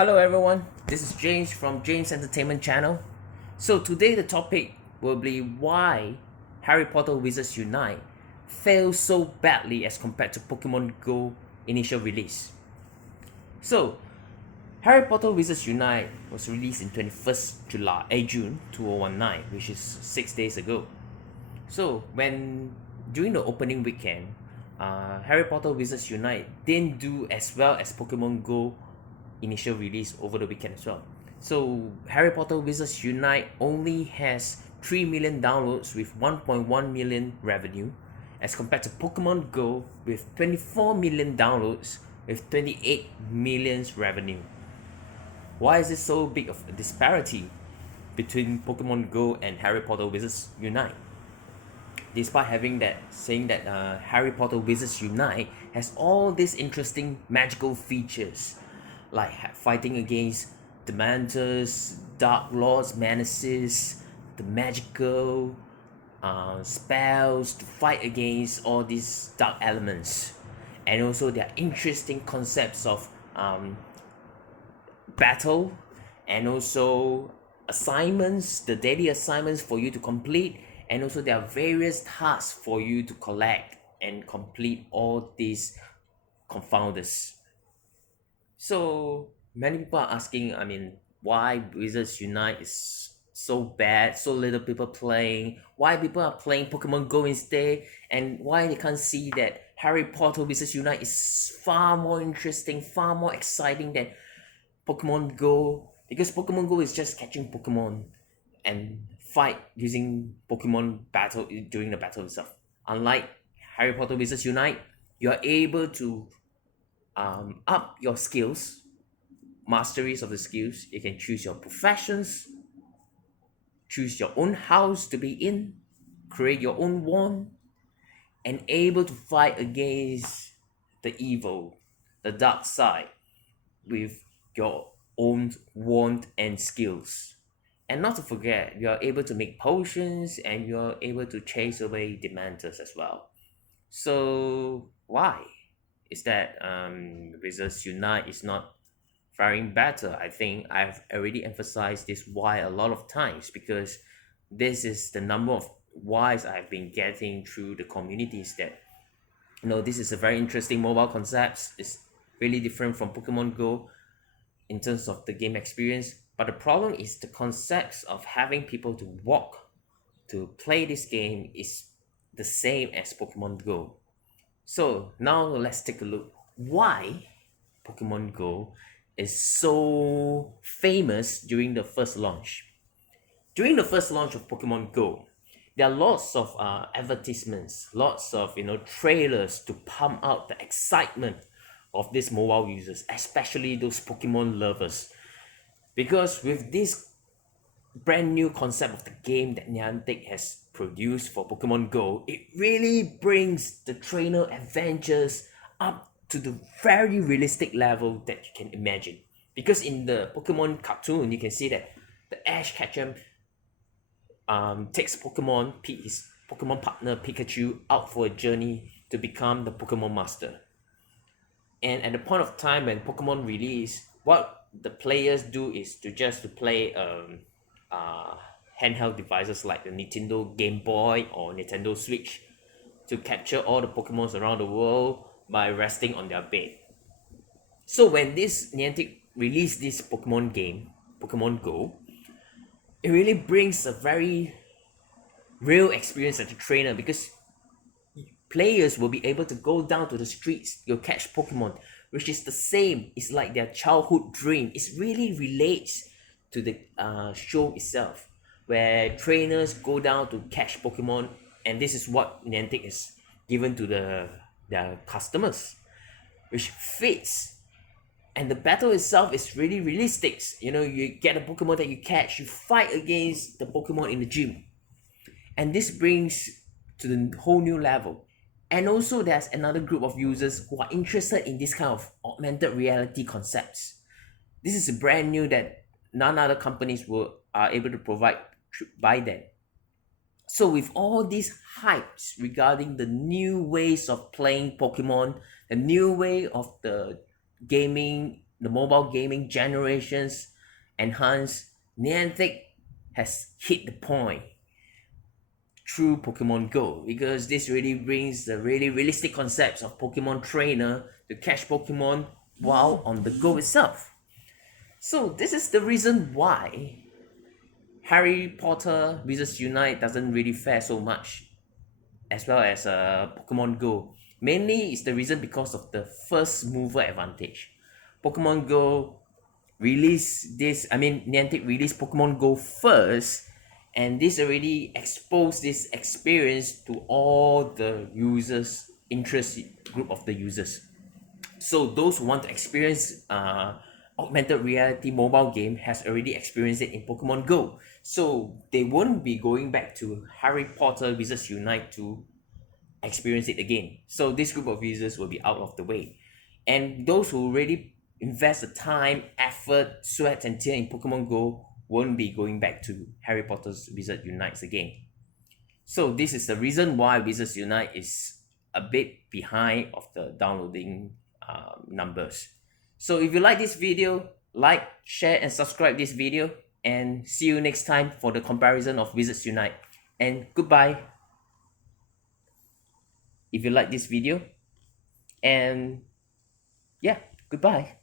Hello everyone, this is James from James Entertainment Channel. So today the topic will be why Harry Potter Wizards Unite failed so badly as compared to Pokemon Go initial release. So Harry Potter Wizards Unite was released in 21st June 2019, which is 6 days ago. So during the opening weekend, Harry Potter Wizards Unite didn't do as well as Pokemon Go initial release over the weekend as well. So Harry Potter Wizards Unite only has 3 million downloads with 1.1 million revenue as compared to Pokemon Go with 24 million downloads with 28 million revenue. Why is it so big of a disparity between Pokemon Go and Harry Potter Wizards Unite? Despite saying that Harry Potter Wizards Unite has all these interesting magical features like fighting against Dementors, Dark Lords, Menaces, the magical spells to fight against all these dark elements, and also there are interesting concepts of battle, and also assignments, the daily assignments for you to complete, and also there are various tasks for you to collect and complete all these confounders. So many people are asking, why Wizards Unite is so bad, so little people playing, why people are playing Pokemon Go instead, and why they can't see that Harry Potter Wizards Unite is far more interesting, far more exciting than Pokemon Go, because Pokemon Go is just catching Pokemon and fight using Pokemon battle during the battle itself. Unlike Harry Potter Wizards Unite, you are able to up your skills, masteries of the skills. You can choose your professions, choose your own house to be in, create your own wand, and able to fight against the evil, the dark side, with your own wand and skills. And not to forget, you are able to make potions and you are able to chase away Dementors as well. So why is that Wizards Unite is not faring better? I think I've already emphasized this why a lot of times, because this is the number of whys I've been getting through the communities that this is a very interesting mobile concept. It's really different from Pokemon Go in terms of the game experience. But the problem is the concepts of having people to walk to play this game is the same as Pokemon Go. So now let's take a look why Pokemon Go is so famous during the first launch. During the first launch of Pokemon Go, there are lots of advertisements, lots of trailers to pump out the excitement of these mobile users, especially those Pokemon lovers. Because with this brand new concept of the game that Niantic has produced for Pokemon Go, it really brings the trainer adventures up to the very realistic level that you can imagine. Because in the Pokemon cartoon, you can see that the Ash Ketchum takes his Pokemon partner Pikachu out for a journey to become the Pokemon Master. And at the point of time when Pokemon release, what the players do is to play handheld devices like the Nintendo Game Boy or Nintendo Switch to capture all the Pokemons around the world by resting on their bed. So when this Niantic released this Pokemon game, Pokemon Go, it really brings a very real experience as a trainer, because players will be able to go down to the streets, you'll catch Pokemon, which is the same. It's like their childhood dream. It really relates to the show itself, where trainers go down to catch Pokemon, and this is what Niantic is given to their customers, which fits. And the battle itself is really realistic. You get a Pokemon that you catch, you fight against the Pokemon in the gym, and this brings to the whole new level. And also there's another group of users who are interested in this kind of augmented reality concepts. This is brand new that none other companies are able to provide by them. So with all these hypes regarding the new ways of playing Pokemon, the new way of the gaming the mobile gaming generations enhance, Niantic has hit the point through Pokemon Go, because this really brings the really realistic concepts of Pokemon trainer to catch Pokemon while on the go itself. So this is the reason why Harry Potter Wizards Unite doesn't really fare so much as well as Pokemon Go. Mainly is the reason because of the first mover advantage. Pokemon Go Niantic released Pokemon Go first, and this already exposed this experience to all the users, interest group of the users. So those who want to experience augmented reality mobile game has already experienced it in Pokemon Go. So they won't be going back to Harry Potter Wizards Unite to experience it again. So this group of users will be out of the way. And those who really invest the time, effort, sweat, and tear in Pokemon Go won't be going back to Harry Potter's Wizards Unites again. So this is the reason why Wizards Unite is a bit behind of the downloading numbers. So if you like this video, like, share, and subscribe this video, and see you next time for the comparison of Wizards Unite. And goodbye if you like this video. And yeah, goodbye.